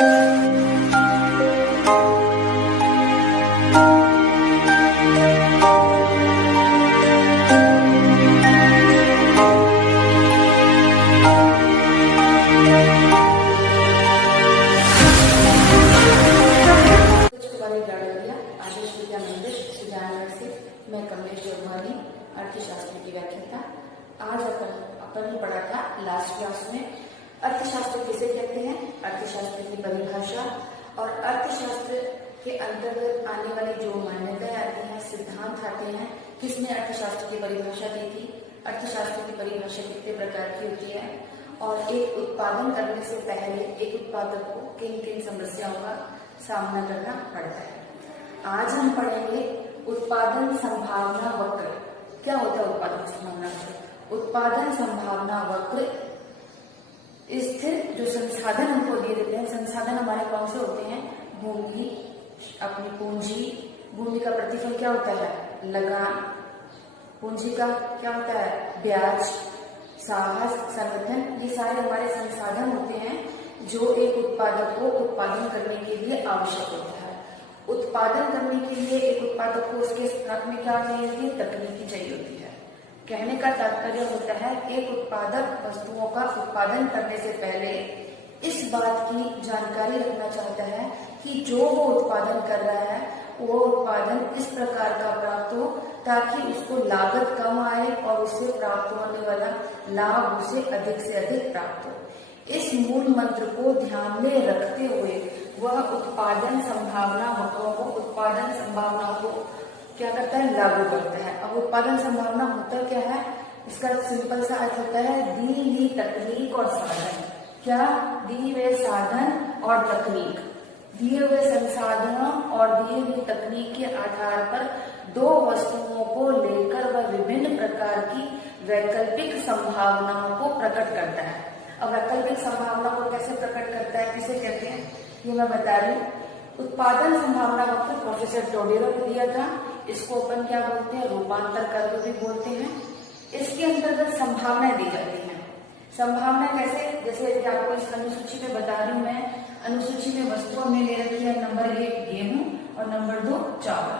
मैं कमलेश जोगवानी अर्थशास्त्र की व्याख्याता। आज अपन ने पढ़ा था लास्ट क्लास में अर्थशास्त्र किसे कहते हैं, अर्थशास्त्र की परिभाषा और अर्थशास्त्र के अंतर्गत आने वाली जो मान्यताएं आती हैं, सिद्धांत आते हैं, किसने अर्थशास्त्र की परिभाषा दी थी, अर्थशास्त्र की परिभाषा कितने प्रकार की होती है और एक उत्पादन करने से पहले एक उत्पादक को किन किन समस्याओं का सामना करना पड़ता है। आज हम पढ़ेंगे उत्पादन संभावना वक्र। क्या होता है उत्पादन संभावना वक्र? उत्पादन संभावना वक्र स्थिर जो संसाधन हमको दिए देते हैं, संसाधन हमारे कौन से होते हैं? भूमि, अपनी पूंजी, भूमि का प्रतिफल क्या होता है? लगान, पूंजी का क्या होता है? ब्याज, साहस, संगठन, ये सारे हमारे संसाधन होते हैं जो एक उत्पादक को उत्पादन करने के लिए आवश्यक होता है। उत्पादन करने के लिए एक उत्पादक को उसके साथ में क्या चाहिए होती है? तकनीकी चाहिए होती है। कहने का तात्पर्य होता है एक उत्पादक वस्तुओं का उत्पादन करने से पहले इस बात की जानकारी रखना चाहता है कि जो वो उत्पादन कर रहा है वो उत्पादन इस प्रकार का प्राप्त हो ताकि उसको लागत कम आए और उससे प्राप्त होने वाला लाभ उसे अधिक प्राप्त हो। इस मूल मंत्र को ध्यान में रखते हुए वह उत्पादन संभावना वक्रों को, उत्पादन संभावनाओं को क्या करता है? लागू करता है। अब उत्पादन संभावना होता क्या है? इसका सिंपल सा अर्थ होता है दी हुई तकनीक और साधन। क्या? दिए हुए साधन और तकनीक, दिए हुए संसाधनों और दिए हुई तकनीक के आधार पर दो वस्तुओं को लेकर वह विभिन्न प्रकार की वैकल्पिक संभावनाओं को प्रकट करता है। अब वैकल्पिक संभावना को कैसे प्रकट करता है, किसे कहते हैं, ये मैं बता रही हूँ। उत्पादन संभावना वक्र प्रोफेसर टोडेरो ने दिया था। इसको अपन क्या बोलते हैं? रूपांतर कर्व भी बोलते हैं। इसके अंतर्गत संभावनाएं दी जाती हैं। संभावना कैसे? जैसे यदि आपको इस अनुसूची में बता रही हूँ मैं, अनुसूची में वस्तुओं में ले रखी है नंबर 1 गेहूं और नंबर 2 चावल।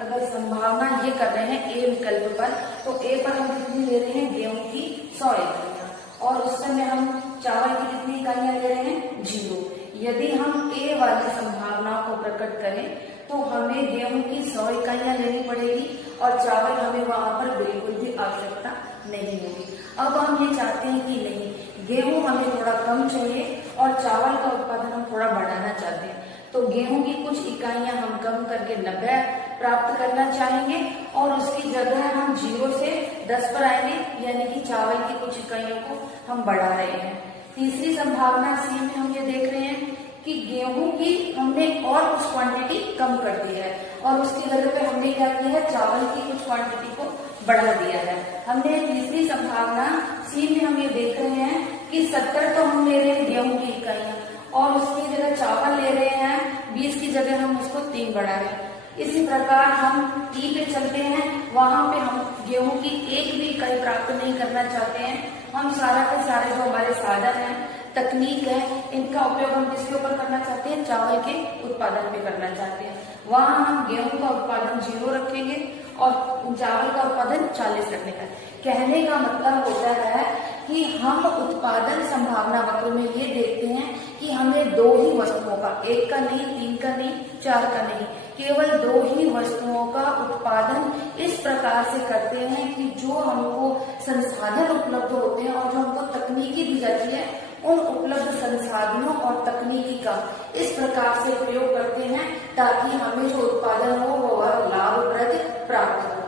अगर संभावना ये कर रहे हैं ए विकल्प पर, तो ए पर हम कितनी ले रहे हैं? गेहूं की 100 इकाइयां, और उस समय हम चावल की कितनी इकाइयां ले रहे हैं? 0। यदि हम ए वाली संभावना को प्रकट करें तो हमें गेहूं की 100 इकाइयां लेनी पड़ेगी और चावल हमें वहां पर बिल्कुल भी आवश्यकता नहीं होगी। अब हम ये चाहते हैं कि नहीं, गेहूं हमें थोड़ा कम चाहिए और चावल का उत्पादन हम थोड़ा बढ़ाना चाहते हैं, तो गेहूं की कुछ इकाइयां हम कम करके 90 प्राप्त करना चाहेंगे और उसकी जगह हम 0 से 10 पर आएंगे, यानी कि चावल की कुछ इकाइयों को हम बढ़ा रहे हैं। तीसरी संभावना सी में हम ये देख रहे हैं कि गेहूं की हमने और कुछ क्वांटिटी कम कर दी है और उसकी जगह पे हमने क्या किया है? चावल की कुछ क्वांटिटी को बढ़ा दिया है। हमने तीसरी संभावना सी में हम ये देख रहे हैं कि 70 तो हम ले रहे हैं गेहूं की इकाइयां और उसकी जगह चावल ले रहे हैं 20 की जगह हम उसको 3 बढ़ा रहे हैं। इसी प्रकार हम ई पे चलते हैं, वहां पे हम गेहूं की एक भी इकाई प्राप्त नहीं करना चाहते हैं। हम सारा के सारे जो हमारे साधन हैं, तकनीक है, इनका उपयोग हम किसके ऊपर करना चाहते हैं? चावल के उत्पादन पे करना चाहते हैं। वहां हम गेहूं का उत्पादन 0 रखेंगे और चावल का उत्पादन 40 रखने का। कहने का मतलब होता है कि हम उत्पादन संभावना वक्र में ये देखते हैं कि हमें 2 ही वस्तुओं का, 1 का नहीं, 3 का नहीं, 4 का नहीं, केवल 2 ही वस्तुओं का उत्पादन इस प्रकार से करते हैं कि जो हमको संसाधन उपलब्ध होते हैं और जो हमको तकनीकी दी जाती है, उन उपलब्ध संसाधनों और तकनीकी का इस प्रकार से प्रयोग करते हैं ताकि हमें जो उत्पादन हो वो लाभप्रद प्राप्त हो।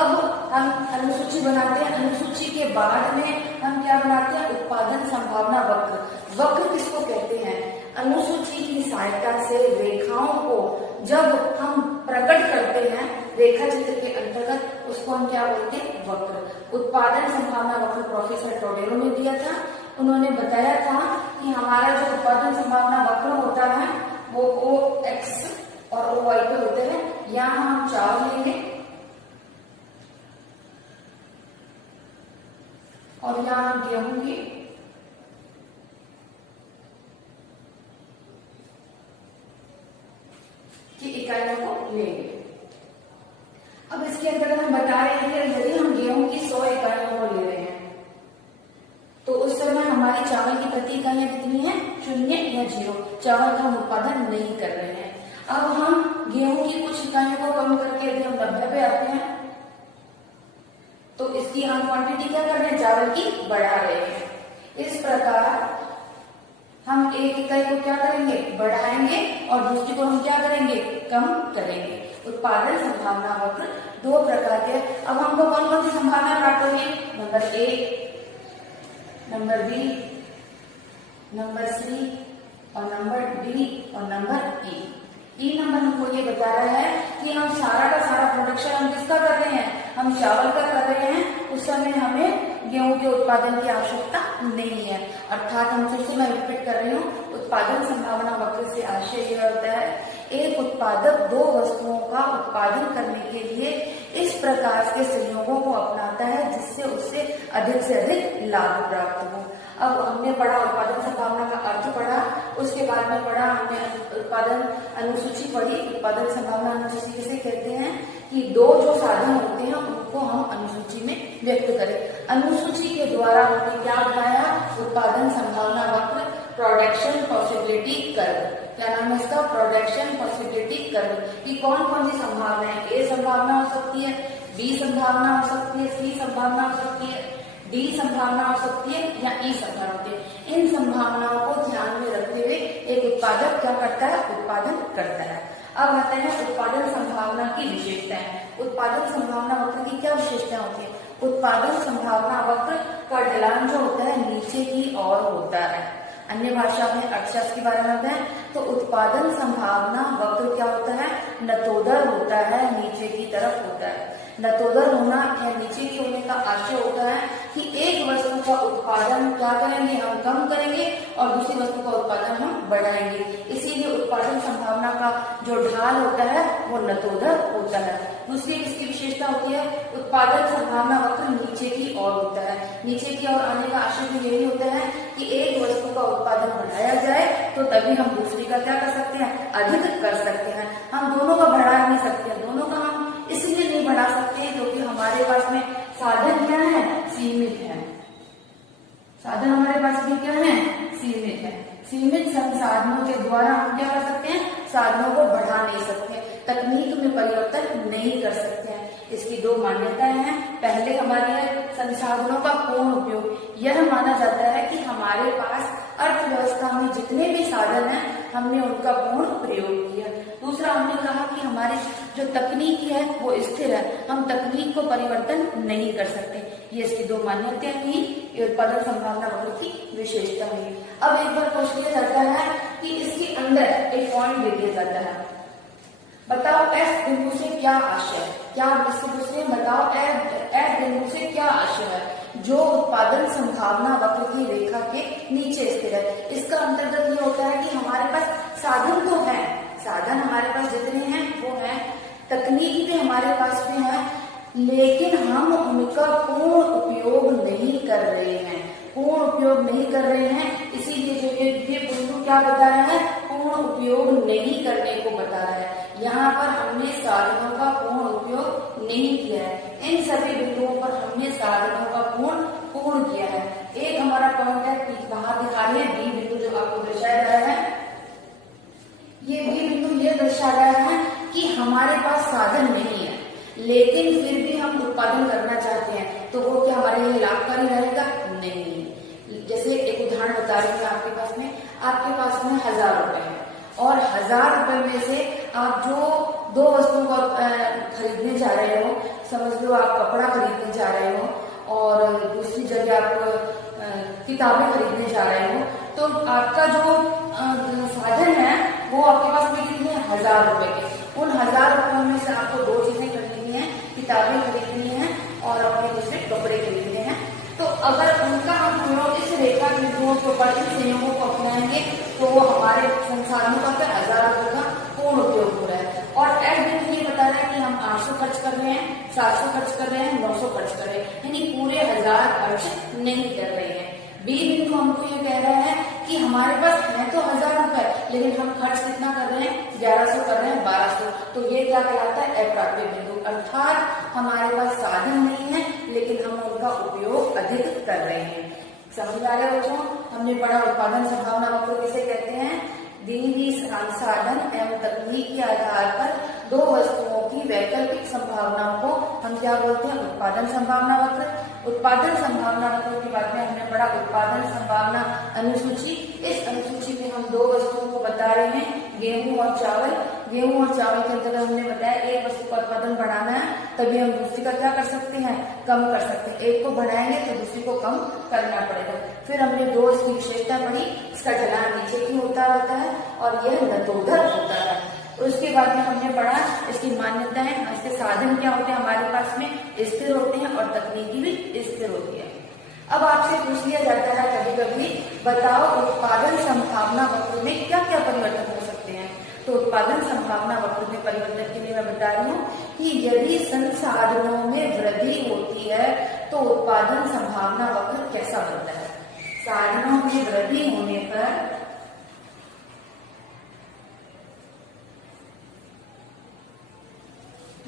अब हम अनुसूची बनाते हैं। अनुसूची के बाद में हम क्या बनाते हैं? उत्पादन संभावना वक्र। वक्र किसको कहते हैं? अनुसूची की सहायता से रेखाओं को जब हम प्रकट करते हैं रेखा चित्र के अंतर्गत, उसको हम क्या बोलते हैं? वक्र। उत्पादन संभावना वक्र प्रोफेसर टोडेरो ने दिया था। उन्होंने बताया था कि हमारा जो उत्पादन संभावना वक्र होता है वो OX और OY पे होते हैं। यहाँ हम चावल लेंगे और यहाँ हम गेहूं की की इकाइयों को लेंगे। अब इसके अंतर्गत हम बता रहे हैं कि यदि हम गेहूं की 100 इकाइयों को ले रहे हैं तो उस समय हमारी चावल की प्रति इकाइयां कितनी है? 0 या 0। चावल का हम उत्पादन नहीं कर रहे हैं। अब हम गेहूं की कुछ इकाइयों को कम करके यदि हम 90 पे आते हैं तो इसकी हम क्वांटिटी क्या कर रहे हैं? चावल की बढ़ा रहे हैं। इस प्रकार हम एक इकाई को क्या करेंगे? बढ़ाएंगे और दूसरी को हम क्या करेंगे? कम करेंगे। उत्पादन संभावना वक्र 2 प्रकार के। अब हमको कौन कौन सी संभावना प्राप्त होगी? Number 1, number B, number C और नंबर डी और नंबर ई नंबर हमको ये बता रहा है कि हम सारा का सारा प्रोडक्शन हम किसका कर रहे हैं? हम चावल का कर रहे हैं। उस समय हमें गेहूं के उत्पादन की आवश्यकता नहीं है। अर्थात हम फिर से मैं रिपीट कर रही हूँ, उत्पादन संभावना वक्र से आशय यह होता है एक उत्पादक 2 वस्तुओं का उत्पादन करने के लिए इस प्रकार के संयोगों को अपनाता है जिससे उससे अधिक लाभ प्राप्त हो। अब हमने पढ़ा उत्पादन संभावना का अर्थ पढ़ा, उसके बाद में पढ़ा हमने उत्पादन अनुसूची पढ़ी। उत्पादन संभावना अनुसूची किसे कहते हैं? कि 2 जो साधन होते हैं उनको हम अनुसूची में व्यक्त करें। अनुसूची के द्वारा हमने क्या बनाया? उत्पादन संभावना वक्र, प्रोडक्शन पॉसिबिलिटी कर्व। क्या नाम है इसका? Production possibility curve. ये कौन कौन सी संभावना है? ए संभावना हो सकती है, बी संभावना हो सकती है, सी संभावना हो सकती है, डी संभावना हो सकती है या ई संभावना होती है। इन संभावनाओं को ध्यान में रखते हुए एक उत्पादक क्या करता है? उत्पादन करता है। अब आते हैं उत्पादन संभावना की विशेषताएं। उत्पादन संभावना वक्र की क्या विशेषताएं होती है? उत्पादन संभावना वक्र का ढलान जो होता है नीचे की ओर होता है। अन्य भाषा में अर्थशास्त्र के बारे में होता है तो उत्पादन संभावना वक्र क्या होता है? नतोदर होता है, नीचे की तरफ होता है। नतोदर होना या नीचे की होने का आशय होता है कि एक वस्तु का उत्पादन क्या करेंगे? हम कम करेंगे और दूसरी वस्तु का उत्पादन हम बढ़ाएंगे। इसीलिए उत्पादन संभावना का जो ढाल होता है वो नतोदर होता है। दूसरी इसकी विशेषता होती है उत्पादन संभावना वक्र नीचे की ओर होता है। नीचे की ओर आने का आशय भी यही होता है कि एक वस्तु का उत्पादन बढ़ाया जाए तो तभी हम दूसरी का क्या कर सकते हैं? अधिक कर सकते हैं। हम दोनों का बढ़ा नहीं सकते। दोनों का हम इसलिए नहीं बढ़ा सकते क्योंकि हमारे पास में साधन क्या है? सीमित है। साधन हमारे पास भी क्या है? सीमित है। सीमित संसाधनों के द्वारा हम क्या कर सकते हैं? साधनों को बढ़ा नहीं सकते, तकनीक में परिवर्तन नहीं कर सकते हैं। इसकी 2 मान्यताएं हैं। पहले हमारे संसाधनों का पूर्ण उपयोग। यह माना जाता है कि हमारे पास अर्थव्यवस्था में जितने भी साधन हैं हमने उनका पूर्ण प्रयोग किया। दूसरा हमने कहा कि हमारी जो तकनीक है वो स्थिर है, हम तकनीक को परिवर्तन नहीं कर सकते। ये इसकी 2 मान्यताएं थी। ये उत्पादन संभावना वक्र की विशेषता हुई। अब एक बार पूछ लिया जाता है कि इसके अंदर एक पॉइंट दे दिया जाता है, बताओ एफ बिंदु से क्या आशय है? क्या इससे पूछते हैं? बताओ एफ बिंदु से क्या आशय है? जो उत्पादन संभावना वक्र की रेखा के नीचे स्थित है। इसका अंतर्गत ये होता है कि हमारे पास साधन तो है, साधन हमारे पास जितने हैं वो है, तकनीक भी हमारे पास में है, लेकिन हम उनका पूर्ण उपयोग नहीं कर रहे हैं। पूर्ण उपयोग नहीं कर रहे हैं, इसीलिए जो ये बिंदु क्या बता रहा है? पूर्ण उपयोग नहीं करने को बता रहा है। यहाँ पर हमने साधनों का पूर्ण उपयोग नहीं किया है। इन सभी बिंदुओं पर हमने साधनों का पूर्ण किया है। एक हमारा पॉइंट है बाहर दिखा रहे हैं, बी बिंदु जो आपको दर्शाया जा रहा है। ये बी बिंदु ये दर्शा रहा है कि हमारे पास साधन नहीं है, लेकिन फिर भी हम उत्पादन करना चाहते हैं, तो वो क्या हमारे लिए लाभकारी रहेगा? नहीं। जैसे एक उदाहरण बता रही हूँ आपके पास में 1000 रुपए है और 1000 रुपए में से आप जो 2 वस्तुओं को खरीदने जा रहे हो, समझ लो आप कपड़ा खरीदने जा रहे हो और दूसरी जगह आप किताबें खरीदने जा रहे हो, तो आपका जो साधन है वो आपके पास में कितने? 1000 रुपए के। उन 1000 रुपयों में से आपको 2 चीजें खरीदनी है, किताबें खरीदनी है और अपने दूसरे कपड़े खरीदने हैं। तो अगर उनका हम प्रयोग इस रेखा बिंदुओं के ऊपर इन संयोगों को अपनाएंगे तो वो हमारे संसाधनों का 1000 रुपए का पूर्ण उपयोग हो रहा है। और एफ बिंदु ये बता रहा है कि हम 800 खर्च कर रहे हैं, 700 खर्च कर रहे हैं, 900 खर्च कर रहे हैं, यानी पूरे 1000 खर्च नहीं कर रहे हैं। बी बिंदु हमको ये कह रहा है कि हमारे पास है तो 1000 रुपए, लेकिन हम खर्च कितना कर रहे हैं, 1100 कर रहे हैं, 1200, तो ये क्या कहलाता है, अप्राप्य बिंदु। अर्थात हमारे पास साधन नहीं है लेकिन हम उनका उपयोग अधिक कर रहे हैं। समझ में आ गया बच्चों? हमने पढ़ा उत्पादन संभावना वक्र किसे कहते हैं, दी हुई साधन एवं तकनीक के आधार पर दो वस्तुओं की वैकल्पिक संभावनाओं को हम क्या बोलते हैं, उत्पादन संभावना वक्र। उत्पादन संभावना वक्र के बाद में हमने पढ़ा उत्पादन संभावना अनुसूची। इस अनुसूची में हम दो वस्तुओं को बता रहे हैं, गेहूं और चावल। गेहूं और चावल के अंतर्गत हमने बताया एक वस्तु का उत्पादन बढ़ाना है तभी हम दूसरी का क्या कर सकते हैं, कम कर सकते हैं। एक को बढ़ाएंगे तो दूसरी को कम करना पड़ेगा। फिर हमने दो इसकी विशेषता पढ़ी, इसका ढलान नीचे की होता है और यह नतोदर होता है। उसके बाद में हमने पढ़ा इसकी मान्यताएं, इसके साधन क्या होते हैं हमारे पास में, स्थिर होते हैं और तकनीकी भी स्थिर होती है। अब आपसे पूछ लिया जाता है कभी कभी, बताओ उत्पादन संभावना वक्र में क्या क्या परिवर्तन हो सकते हैं। तो उत्पादन संभावना वक्र में परिवर्तन के लिए मैं बता रही हूँ कि यदि संसाधनों में वृद्धि होती है तो उत्पादन संभावना वक्र कैसा बनता है। साधनों में वृद्धि होने पर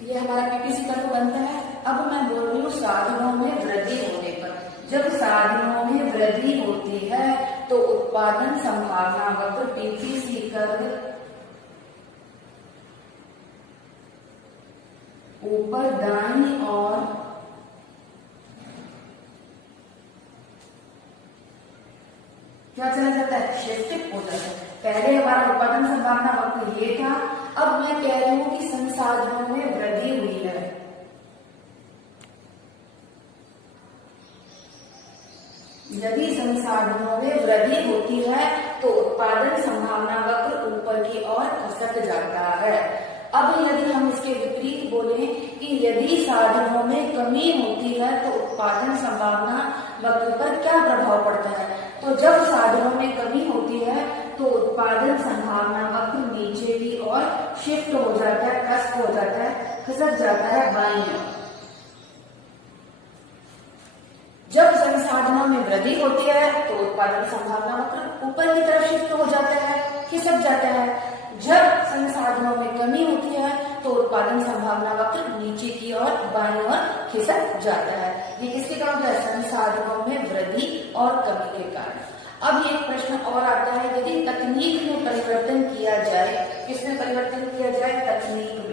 ये हमारा पीपीसी का तो बनता है। अब मैं बोल रही हूँ साधनों में वृद्धि होने पर, जब साधनों में वृद्धि होती है तो उत्पादन संभावना वक्र पीपीसी कर्व ऊपर दाईं और क्या चला जाता है, शिफ्ट हो जाता है। पहले हमारा उत्पादन संभावना वक्र ये था, अब मैं कह रही हूं कि संसाधनों में वृद्धि हुई है। यदि संसाधनों में वृद्धि होती है तो उत्पादन संभावना वक्र ऊपर की ओर खसक जाता है। अब यदि हम इसके विपरीत बोले कि यदि साधनों में कमी होती है तो उत्पादन संभावना वक्र पर क्या प्रभाव पड़ता है। तो जब साधनों में कमी होती है तो उत्पादन संभावना वक्र नीचे की ओर शिफ्ट हो जाता है, खसक जाता है बाईं ओर। जब संसाधनों में वृद्धि होती है तो उत्पादन संभावना वक्र ऊपर की तरफ शिफ्ट हो जाता है, खिसक जाता है। जब संसाधनों में कमी होती है तो उत्पादन संभावना वक्र नीचे की ओर बाईं ओर खिसक जाता है। ये किसके कारण होता है, संसाधनों में वृद्धि और कमी के कारण। अब एक प्रश्न और आता है, यदि तकनीक में परिवर्तन किया जाए, किसमें परिवर्तन किया जाए, तकनीक में।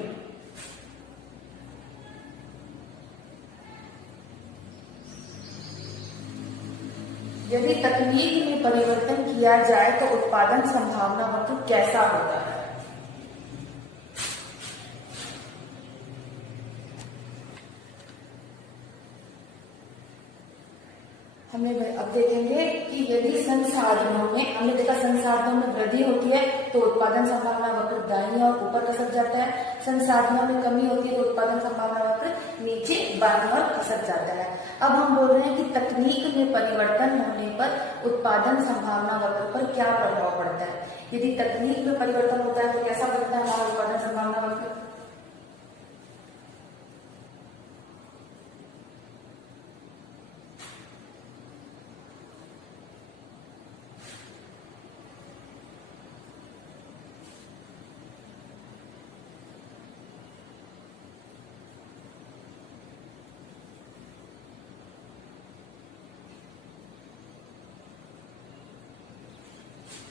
यदि तकनीक में परिवर्तन किया जाए तो उत्पादन संभावना वक्र कैसा होता है। हमने अब देखेंगे कि यदि संसाधनों में, हमने देखा संसाधनों में वृद्धि होती है तो उत्पादन संभावना वक्र दाईं और ऊपर खसक जाता है। संसाधनों में कमी होती है तो उत्पादन संभावना वक्र नीचे बाईं ओर खसक जाता है। अब हम बोल रहे हैं कि तकनीक में परिवर्तन होने पर उत्पादन संभावना वक्र पर क्या प्रभाव पड़ता है। यदि तकनीक में परिवर्तन होता है तो कैसा बनता है हमारा उत्पादन संभावना वक्र।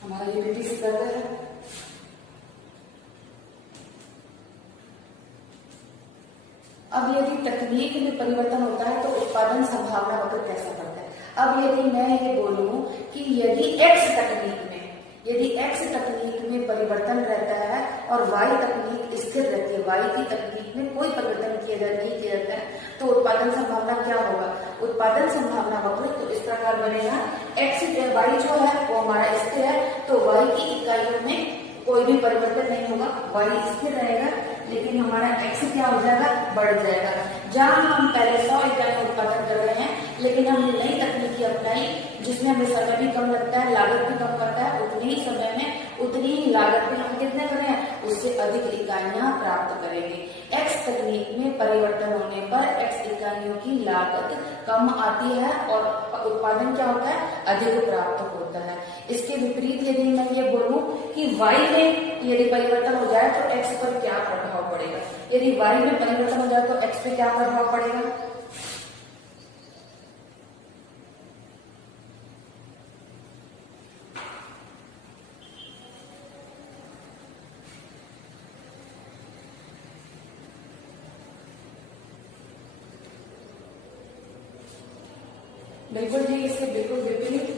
हमारा ये पीपीसी कर्व है। अब यदि तकनीक में परिवर्तन होता है तो उत्पादन संभावना वक्र कैसा बनता है। अब यदि मैं ये बोलूं कि यदि एक्स तकनीक में परिवर्तन रहता है और वाई तकनीक स्थिर रहती है, वाई की तकनीक में कोई परिवर्तन नहीं किया जाता है तो उत्पादन संभावना क्या होगा। उत्पादन संभावना वक्र तो इस प्रकार बनेगा, एक्स वाई जो है वो हमारा स्थिर है तो वाई की इकाइयों में कोई भी परिवर्तन नहीं होगा, वाई स्थिर रहेगा, लेकिन हमारा एक्स क्या हो जाएगा, बढ़ जाएगा। जहां हम पहले 100 इकाई उत्पादन कर रहे हैं लेकिन हमने नई तकनीकी अपनाई जिसमें हमें समय भी कम लगता है, लागत भी कम करता है, उतनी ही समय में उतनी ही लागत में हम कितने करें, उससे अधिक इकाइयां प्राप्त करेंगे। एक्स तकनीक में परिवर्तन होने पर एक्स इकाइयों की लागत कम आती है और उत्पादन क्या होता है, अधिक प्राप्त होता है। इसके विपरीत यदि मैं ये बोलूं कि y में यदि परिवर्तन हो जाए तो x पर क्या प्रभाव पड़ेगा, यदि y में परिवर्तन हो जाए तो x पे क्या प्रभाव पड़ेगा। बिल्कुल ठीक, इसके बिल्कुल विपरीत।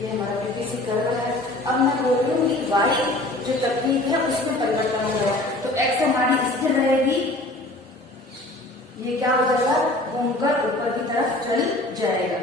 ये हमारा पीपीसी कर रहा है। अब मैं बोल रही हूँ कि y जो तकनीक है उसमें परिवर्तन हो गया तो x हमारी स्थिर रहेगी, ये क्या हो जाएगा, घूमकर ऊपर की तरफ चल जाएगा।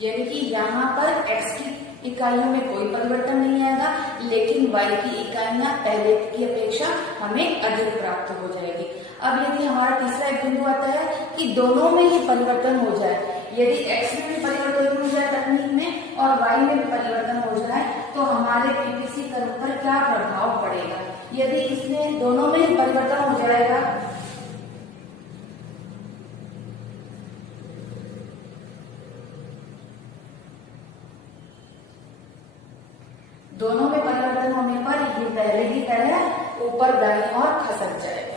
यानी कि यहाँ पर x की इकाइयों में कोई परिवर्तन नहीं आएगा, लेकिन y की इकाइयां पहले की अपेक्षा हमें अधिक प्राप्त हो जाएगी। अब यदि हमारा तीसरा एक बिंदु आता है कि दोनों में ही परिवर्तन हो जाए, यदि x में भी परिवर्तन हो जाए तकनीक में और y में भी परिवर्तन हो जाए तो हमारे पीपीसी कर्व पर क्या प्रभाव पड़ेगा। यदि इसमें दोनों में ही परिवर्तन हो जाएगा दोनों में परिवर्तन होने पर ये पहले की तरह ऊपर दाईं ओर खसक जाएगा।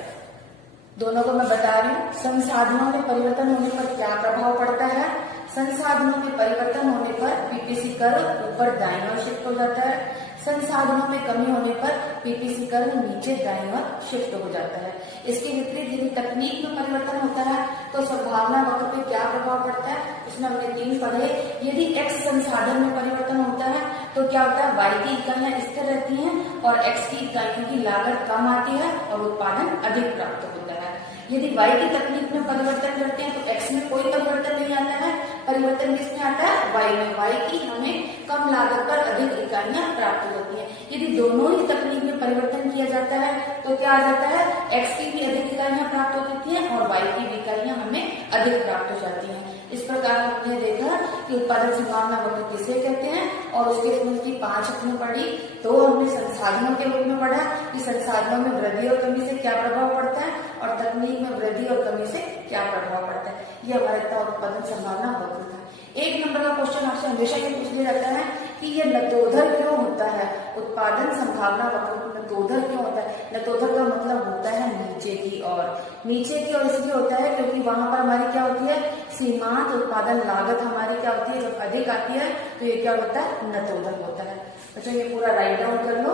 दोनों को मैं बता रही हूँ। संसाधनों में परिवर्तन होने पर क्या प्रभाव पड़ता है, संसाधनों में परिवर्तन होने पर पीपीसी कर्व ऊपर दाईं ओर शिफ्ट हो जाता है, संसाधनों में कमी होने पर पीपीसी कर्व नीचे दाईं ओर शिफ्ट हो जाता है। इसके विपरीत यदि तकनीक में परिवर्तन होता है तो संभावना वक्र पे क्या प्रभाव पड़ता है, इसमें हमने 3 पढ़े। यदि x संसाधन में परिवर्तन होता है तो क्या होता है, y की इकाइयां स्थिर रहती हैं और x की इकाइयों की लागत कम आती है और उत्पादन अधिक प्राप्त होता है। यदि y की तकनीक में परिवर्तन करते हैं तो x में कोई परिवर्तन नहीं आता है, परिवर्तन किसमें आता है, y में। y की हमें कम लागत पर अधिक इकाइयां प्राप्त होती है। यदि दोनों ही तकनीक में परिवर्तन किया जाता है तो क्या आ जाता है, x की भी अधिक इकाइयां प्राप्त होती हैं और y की भी इकाइयां हमें अधिक प्राप्त हो जाती हैं। इस प्रकार हमने देखा कि उत्पादन संभावना वक्र किसे कहते हैं और उसके फूल की 5 हमने पढ़ी। तो हमने संसाधनों के रूप में पढ़ा कि संसाधनों में वृद्धि और कमी से क्या प्रभाव पड़ता है और तकनीक में वृद्धि और कमी से क्या प्रभाव पड़ता है। ये हमारे था उत्पादन संभावना वक्र था। 1 नंबर का क्वेश्चन आपसे हमेशा ये पूछ लिया जाता है कि ये नतोदर क्यों होता है, उत्पादन संभावना वक्र नतोदर क्यों होता है। नतोदर का मतलब होता है नीचे की ओर। नीचे की ओर इसलिए होता है क्योंकि वहां पर हमारी क्या होती है, सीमांत उत्पादन लागत हमारी क्या होती है, जब अधिक आती है तो ये क्या होता है, नतोदर होता है। बच्चों ये पूरा राइट डाउन कर लो।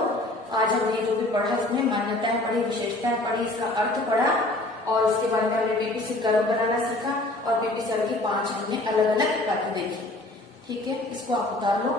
आज हमने जो भी पढ़ा इसमें मान्यताएं पढ़ी, विशेषताएं पढ़ी, इसका अर्थ पढ़ा और इसके बाद में हमने पीपीसी कर्व बनाना सीखा और पीपीसी कर्व की 5 हमने अलग अलग बातें देखी। ठीक है, इसको आप उतार लो।